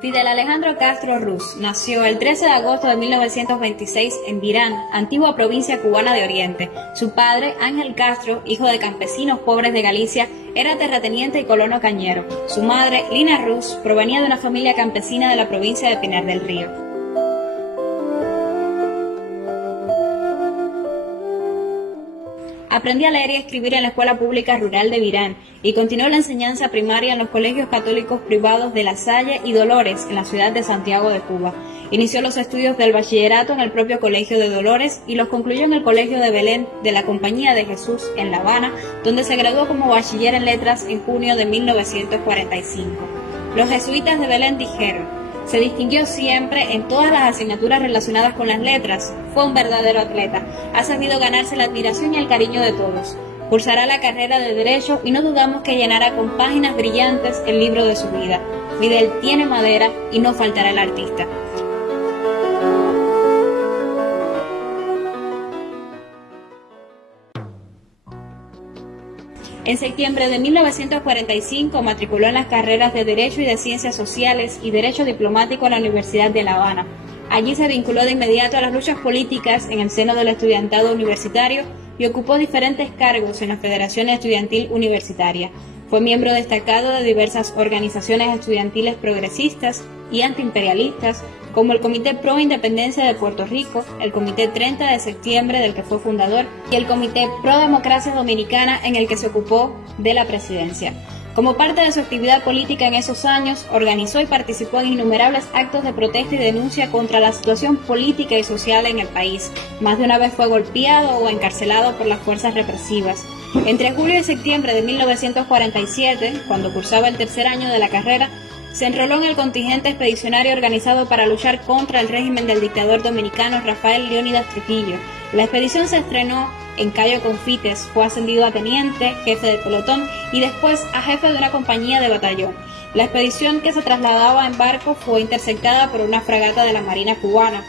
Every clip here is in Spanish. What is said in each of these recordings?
Fidel Alejandro Castro Ruz nació el 13 de agosto de 1926 en Virán, antigua provincia cubana de Oriente. Su padre, Ángel Castro, hijo de campesinos pobres de Galicia, era terrateniente y colono cañero. Su madre, Lina Ruz, provenía de una familia campesina de la provincia de Pinar del Río. Aprendió a leer y escribir en la Escuela Pública Rural de Virán y continuó la enseñanza primaria en los colegios católicos privados de La Salle y Dolores en la ciudad de Santiago de Cuba. Inició los estudios del bachillerato en el propio Colegio de Dolores y los concluyó en el Colegio de Belén de la Compañía de Jesús en La Habana, donde se graduó como bachiller en letras en junio de 1945. Los jesuitas de Belén dijeron: se distinguió siempre en todas las asignaturas relacionadas con las letras. Fue un verdadero atleta. Ha sabido ganarse la admiración y el cariño de todos. Cursará la carrera de Derecho y no dudamos que llenará con páginas brillantes el libro de su vida. Fidel tiene madera y no faltará el artista. En septiembre de 1945 matriculó en las carreras de Derecho y de Ciencias Sociales y Derecho Diplomático en la Universidad de La Habana. Allí se vinculó de inmediato a las luchas políticas en el seno del estudiantado universitario y ocupó diferentes cargos en la Federación Estudiantil Universitaria. Fue miembro destacado de diversas organizaciones estudiantiles progresistas y antiimperialistas, como el Comité Pro Independencia de Puerto Rico, el Comité 30 de Septiembre, del que fue fundador, y el Comité Pro Democracia Dominicana, en el que se ocupó de la presidencia. Como parte de su actividad política en esos años, organizó y participó en innumerables actos de protesta y denuncia contra la situación política y social en el país. Más de una vez fue golpeado o encarcelado por las fuerzas represivas. Entre julio y septiembre de 1947, cuando cursaba el tercer año de la carrera, se enroló en el contingente expedicionario organizado para luchar contra el régimen del dictador dominicano Rafael Leónidas Trujillo. La expedición se estrenó en Cayo Confites, fue ascendido a teniente, jefe de pelotón y después a jefe de una compañía de batallón. La expedición, que se trasladaba en barco, fue interceptada por una fragata de la Marina cubana.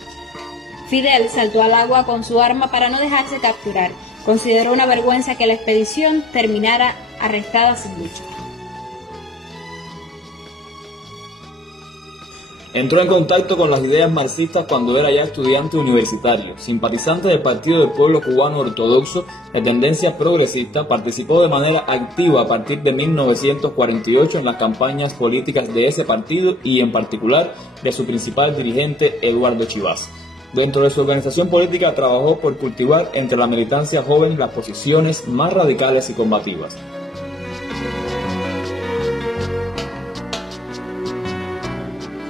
Fidel saltó al agua con su arma para no dejarse capturar. Consideró una vergüenza que la expedición terminara arrestada sin lucha. Entró en contacto con las ideas marxistas cuando era ya estudiante universitario. Simpatizante del Partido del Pueblo Cubano Ortodoxo de tendencia progresista, participó de manera activa a partir de 1948 en las campañas políticas de ese partido y en particular de su principal dirigente, Eduardo Chivas. Dentro de su organización política trabajó por cultivar entre la militancia joven las posiciones más radicales y combativas.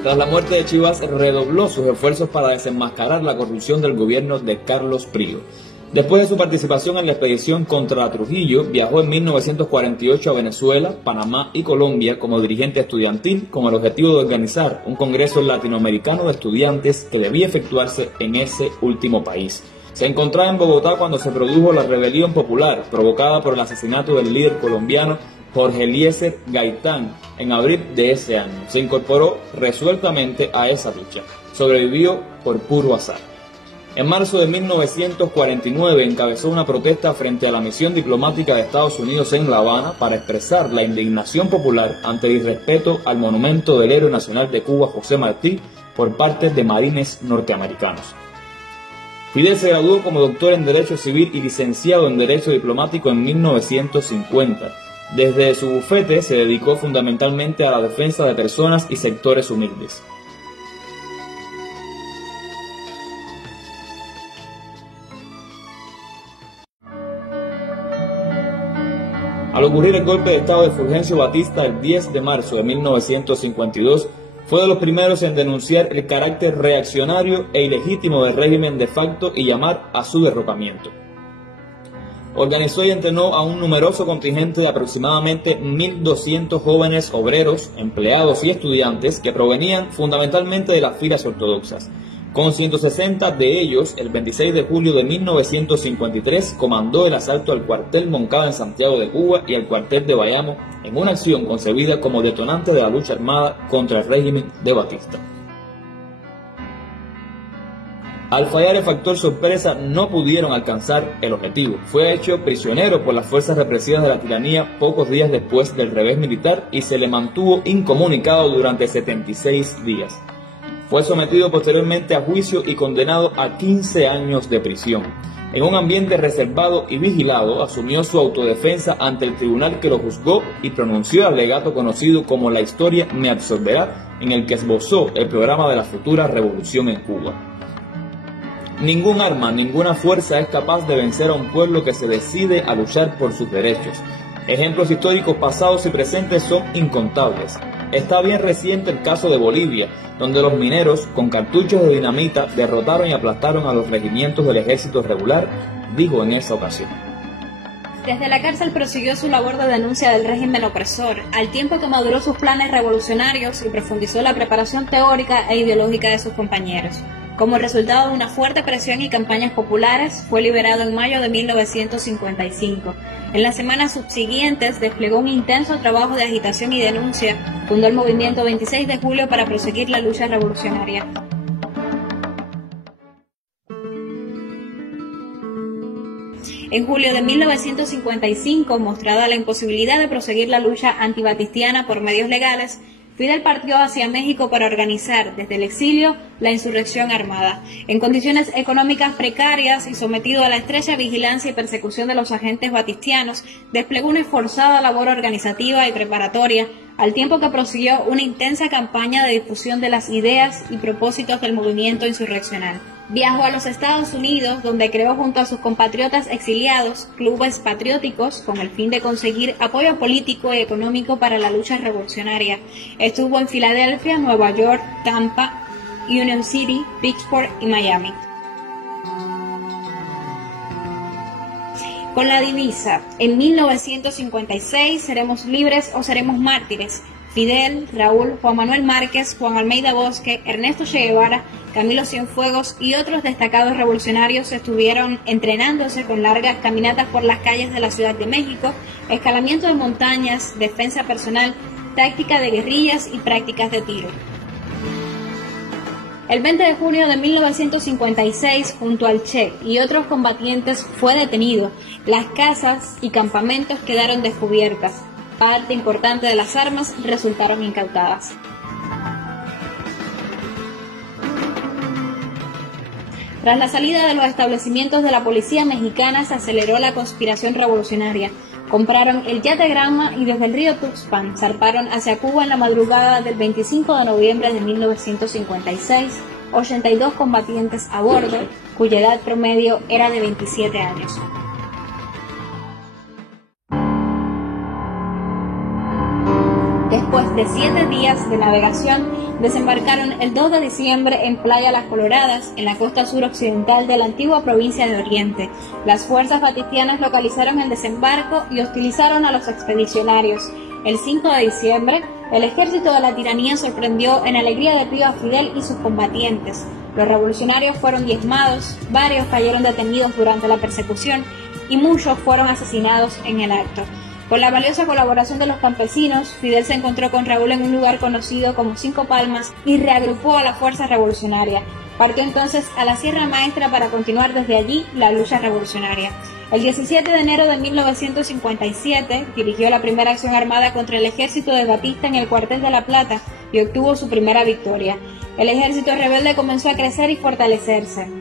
Tras la muerte de Chivas, redobló sus esfuerzos para desenmascarar la corrupción del gobierno de Carlos Prigo. Después de su participación en la expedición contra Trujillo, viajó en 1948 a Venezuela, Panamá y Colombia como dirigente estudiantil, con el objetivo de organizar un congreso latinoamericano de estudiantes que debía efectuarse en ese último país. Se encontraba en Bogotá cuando se produjo la rebelión popular, provocada por el asesinato del líder colombiano Jorge Eliezer Gaitán en abril de ese año. Se incorporó resueltamente a esa lucha. Sobrevivió por puro azar. En marzo de 1949 encabezó una protesta frente a la misión diplomática de Estados Unidos en La Habana para expresar la indignación popular ante el irrespeto al monumento del héroe nacional de Cuba, José Martí, por parte de marines norteamericanos. Fidel se graduó como doctor en Derecho Civil y licenciado en Derecho Diplomático en 1950. Desde su bufete se dedicó fundamentalmente a la defensa de personas y sectores humildes. Al ocurrir el golpe de Estado de Fulgencio Batista el 10 de marzo de 1952, fue de los primeros en denunciar el carácter reaccionario e ilegítimo del régimen de facto y llamar a su derrocamiento. Organizó y entrenó a un numeroso contingente de aproximadamente 1.200 jóvenes obreros, empleados y estudiantes que provenían fundamentalmente de las filas ortodoxas. Con 160 de ellos, el 26 de julio de 1953 comandó el asalto al cuartel Moncada en Santiago de Cuba y al cuartel de Bayamo en una acción concebida como detonante de la lucha armada contra el régimen de Batista. Al fallar el factor sorpresa, no pudieron alcanzar el objetivo. Fue hecho prisionero por las fuerzas represivas de la tiranía pocos días después del revés militar y se le mantuvo incomunicado durante 76 días. Fue sometido posteriormente a juicio y condenado a 15 años de prisión. En un ambiente reservado y vigilado, asumió su autodefensa ante el tribunal que lo juzgó y pronunció el alegato conocido como La historia me absolverá, en el que esbozó el programa de la futura revolución en Cuba. Ningún arma, ninguna fuerza es capaz de vencer a un pueblo que se decide a luchar por sus derechos. Ejemplos históricos pasados y presentes son incontables. Está bien reciente el caso de Bolivia, donde los mineros, con cartuchos de dinamita, derrotaron y aplastaron a los regimientos del ejército regular, dijo en esa ocasión. Desde la cárcel prosiguió su labor de denuncia del régimen opresor, al tiempo que maduró sus planes revolucionarios y profundizó la preparación teórica e ideológica de sus compañeros. Como resultado de una fuerte presión y campañas populares, fue liberado en mayo de 1955. En las semanas subsiguientes desplegó un intenso trabajo de agitación y denuncia, fundó el movimiento 26 de julio para proseguir la lucha revolucionaria. En julio de 1955, mostrada la imposibilidad de proseguir la lucha antibatistiana por medios legales, Fidel partió hacia México para organizar, desde el exilio, la insurrección armada. En condiciones económicas precarias y sometido a la estrecha vigilancia y persecución de los agentes batistianos, desplegó una esforzada labor organizativa y preparatoria, al tiempo que prosiguió una intensa campaña de difusión de las ideas y propósitos del movimiento insurreccional. Viajó a los Estados Unidos, donde creó junto a sus compatriotas exiliados clubes patrióticos con el fin de conseguir apoyo político y económico para la lucha revolucionaria. Estuvo en Filadelfia, Nueva York, Tampa, Union City, Pittsburgh y Miami. Con la divisa, en 1956, seremos libres o seremos mártires. Fidel, Raúl, Juan Manuel Márquez, Juan Almeida Bosque, Ernesto Che Guevara, Camilo Cienfuegos y otros destacados revolucionarios estuvieron entrenándose con largas caminatas por las calles de la Ciudad de México, escalamiento de montañas, defensa personal, táctica de guerrillas y prácticas de tiro. El 20 de junio de 1956, junto al Che y otros combatientes, fue detenido. Las casas y campamentos quedaron descubiertas. Parte importante de las armas resultaron incautadas. Tras la salida de los establecimientos de la policía mexicana, se aceleró la conspiración revolucionaria. Compraron el yate Granma y desde el río Tuxpan zarparon hacia Cuba en la madrugada del 25 de noviembre de 1956, 82 combatientes a bordo, cuya edad promedio era de 27 años. Después de 7 días de navegación, desembarcaron el 2 de diciembre en Playa Las Coloradas, en la costa suroccidental de la antigua provincia de Oriente. Las fuerzas batistianas localizaron el desembarco y hostilizaron a los expedicionarios. El 5 de diciembre, el ejército de la tiranía sorprendió en Alegría del Río a Fidel y sus combatientes. Los revolucionarios fueron diezmados, varios cayeron detenidos durante la persecución y muchos fueron asesinados en el acto. Con la valiosa colaboración de los campesinos, Fidel se encontró con Raúl en un lugar conocido como Cinco Palmas y reagrupó a la fuerza revolucionaria. Partió entonces a la Sierra Maestra para continuar desde allí la lucha revolucionaria. El 17 de enero de 1957 dirigió la primera acción armada contra el ejército de Batista en el cuartel de La Plata y obtuvo su primera victoria. El ejército rebelde comenzó a crecer y fortalecerse.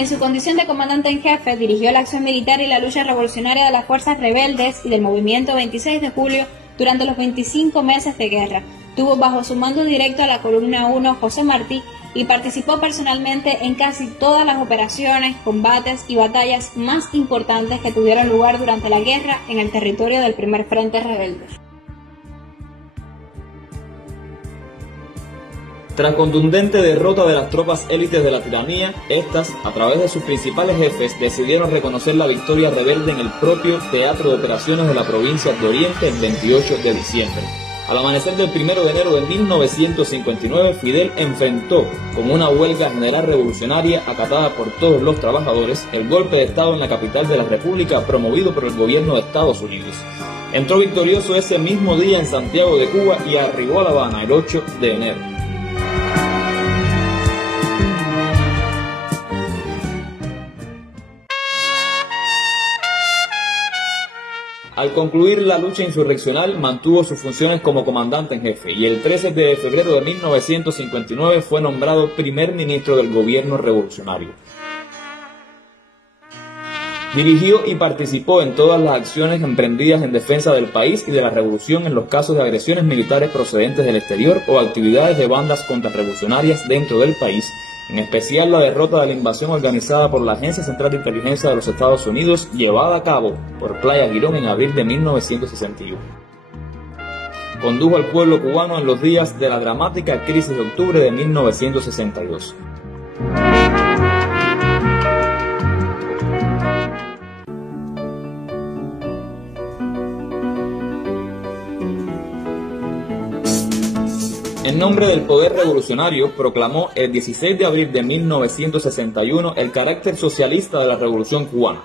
En su condición de comandante en jefe, dirigió la acción militar y la lucha revolucionaria de las fuerzas rebeldes y del movimiento 26 de julio durante los 25 meses de guerra. Tuvo bajo su mando directo a la columna 1 José Martí y participó personalmente en casi todas las operaciones, combates y batallas más importantes que tuvieron lugar durante la guerra en el territorio del primer frente rebelde. Tras contundente derrota de las tropas élites de la tiranía, estas, a través de sus principales jefes, decidieron reconocer la victoria rebelde en el propio Teatro de Operaciones de la provincia de Oriente el 28 de diciembre. Al amanecer del 1 de enero de 1959, Fidel enfrentó, con una huelga general revolucionaria acatada por todos los trabajadores, el golpe de Estado en la capital de la República promovido por el gobierno de Estados Unidos. Entró victorioso ese mismo día en Santiago de Cuba y arribó a La Habana el 8 de enero. Al concluir la lucha insurreccional, mantuvo sus funciones como comandante en jefe y el 13 de febrero de 1959 fue nombrado primer ministro del gobierno revolucionario. Dirigió y participó en todas las acciones emprendidas en defensa del país y de la revolución en los casos de agresiones militares procedentes del exterior o actividades de bandas contrarrevolucionarias dentro del país, en especial la derrota de la invasión organizada por la Agencia Central de Inteligencia de los Estados Unidos llevada a cabo por Playa Girón en abril de 1961. Condujo al pueblo cubano en los días de la dramática crisis de octubre de 1962. En nombre del poder revolucionario, proclamó el 16 de abril de 1961 el carácter socialista de la Revolución cubana.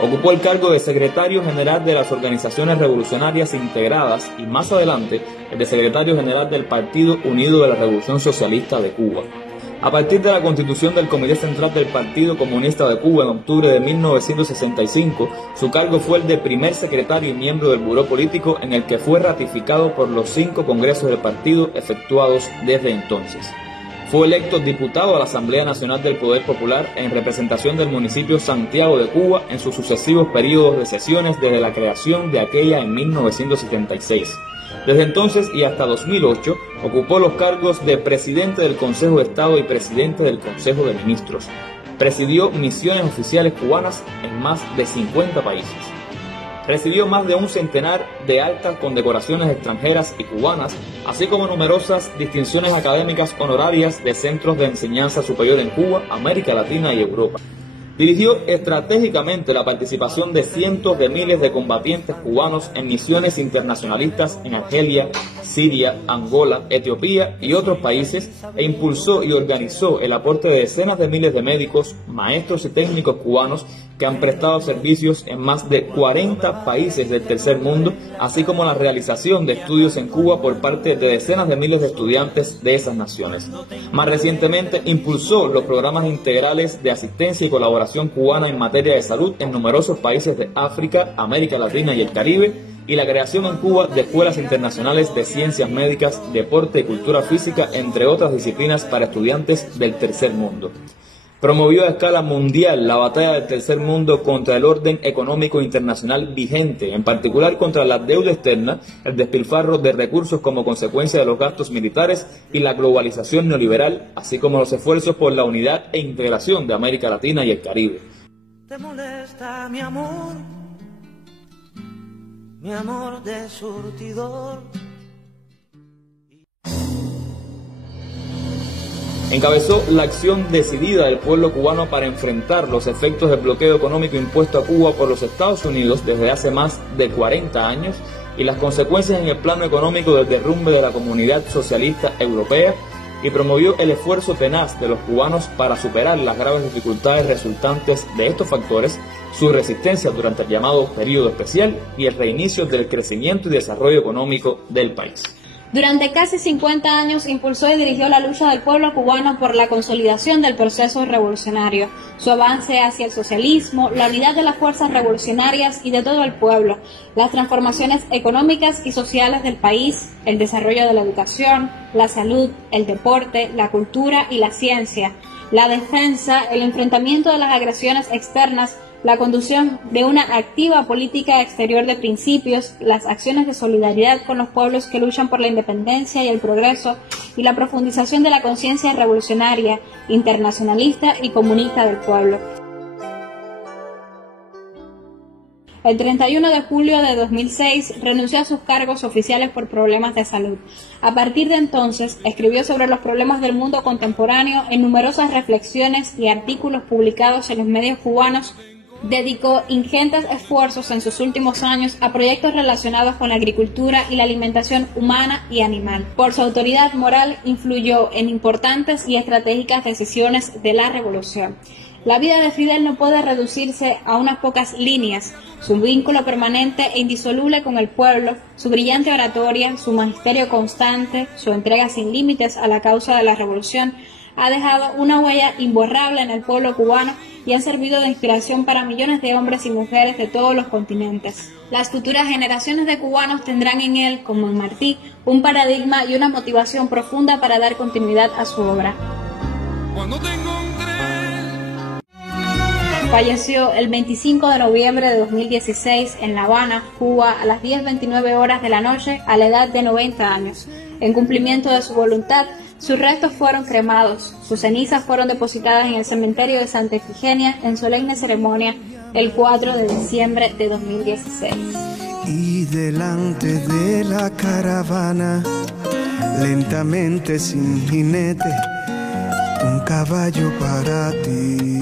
Ocupó el cargo de secretario general de las organizaciones revolucionarias integradas y más adelante el de secretario general del Partido Unido de la Revolución Socialista de Cuba. A partir de la constitución del Comité Central del Partido Comunista de Cuba en octubre de 1965, su cargo fue el de primer secretario y miembro del Buró Político, en el que fue ratificado por los 5 congresos del partido efectuados desde entonces. Fue electo diputado a la Asamblea Nacional del Poder Popular en representación del municipio Santiago de Cuba en sus sucesivos periodos de sesiones desde la creación de aquella en 1976. Desde entonces y hasta 2008 ocupó los cargos de presidente del Consejo de Estado y presidente del Consejo de Ministros. Presidió misiones oficiales cubanas en más de 50 países. Recibió más de un centenar de altas condecoraciones extranjeras y cubanas, así como numerosas distinciones académicas honorarias de centros de enseñanza superior en Cuba, América Latina y Europa. Dirigió estratégicamente la participación de cientos de miles de combatientes cubanos en misiones internacionalistas en Argelia, Siria, Angola, Etiopía y otros países e impulsó y organizó el aporte de decenas de miles de médicos, maestros y técnicos cubanos que han prestado servicios en más de 40 países del tercer mundo, así como la realización de estudios en Cuba por parte de decenas de miles de estudiantes de esas naciones. Más recientemente impulsó los programas integrales de asistencia y colaboración cubana en materia de salud en numerosos países de África, América Latina y el Caribe, y la creación en Cuba de escuelas internacionales de ciencias médicas, deporte y cultura física, entre otras disciplinas para estudiantes del tercer mundo. Promovió a escala mundial la batalla del tercer mundo contra el orden económico internacional vigente, en particular contra la deuda externa, el despilfarro de recursos como consecuencia de los gastos militares y la globalización neoliberal, así como los esfuerzos por la unidad e integración de América Latina y el Caribe. ¿Te molesta mi amor de surtidor? Encabezó la acción decidida del pueblo cubano para enfrentar los efectos del bloqueo económico impuesto a Cuba por los Estados Unidos desde hace más de 40 años y las consecuencias en el plano económico del derrumbe de la comunidad socialista europea, y promovió el esfuerzo tenaz de los cubanos para superar las graves dificultades resultantes de estos factores, su resistencia durante el llamado período especial y el reinicio del crecimiento y desarrollo económico del país. Durante casi 50 años impulsó y dirigió la lucha del pueblo cubano por la consolidación del proceso revolucionario, su avance hacia el socialismo, la unidad de las fuerzas revolucionarias y de todo el pueblo, las transformaciones económicas y sociales del país, el desarrollo de la educación, la salud, el deporte, la cultura y la ciencia, la defensa, el enfrentamiento de las agresiones externas, la conducción de una activa política exterior de principios, las acciones de solidaridad con los pueblos que luchan por la independencia y el progreso, y la profundización de la conciencia revolucionaria, internacionalista y comunista del pueblo. El 31 de julio de 2006 renunció a sus cargos oficiales por problemas de salud. A partir de entonces, escribió sobre los problemas del mundo contemporáneo en numerosas reflexiones y artículos publicados en los medios cubanos, dedicó ingentes esfuerzos en sus últimos años a proyectos relacionados con la agricultura y la alimentación humana y animal. Por su autoridad moral, influyó en importantes y estratégicas decisiones de la revolución. La vida de Fidel no puede reducirse a unas pocas líneas. Su vínculo permanente e indisoluble con el pueblo, su brillante oratoria, su magisterio constante, su entrega sin límites a la causa de la revolución, ha dejado una huella imborrable en el pueblo cubano y ha servido de inspiración para millones de hombres y mujeres de todos los continentes. Las futuras generaciones de cubanos tendrán en él, como en Martí, un paradigma y una motivación profunda para dar continuidad a su obra. Falleció el 25 de noviembre de 2016 en La Habana, Cuba, a las 10:29 horas de la noche, a la edad de 90 años. En cumplimiento de su voluntad, sus restos fueron cremados, sus cenizas fueron depositadas en el cementerio de Santa Efigenia en solemne ceremonia el 4 de diciembre de 2016. Y delante de la caravana, lentamente sin jinete, un caballo para ti.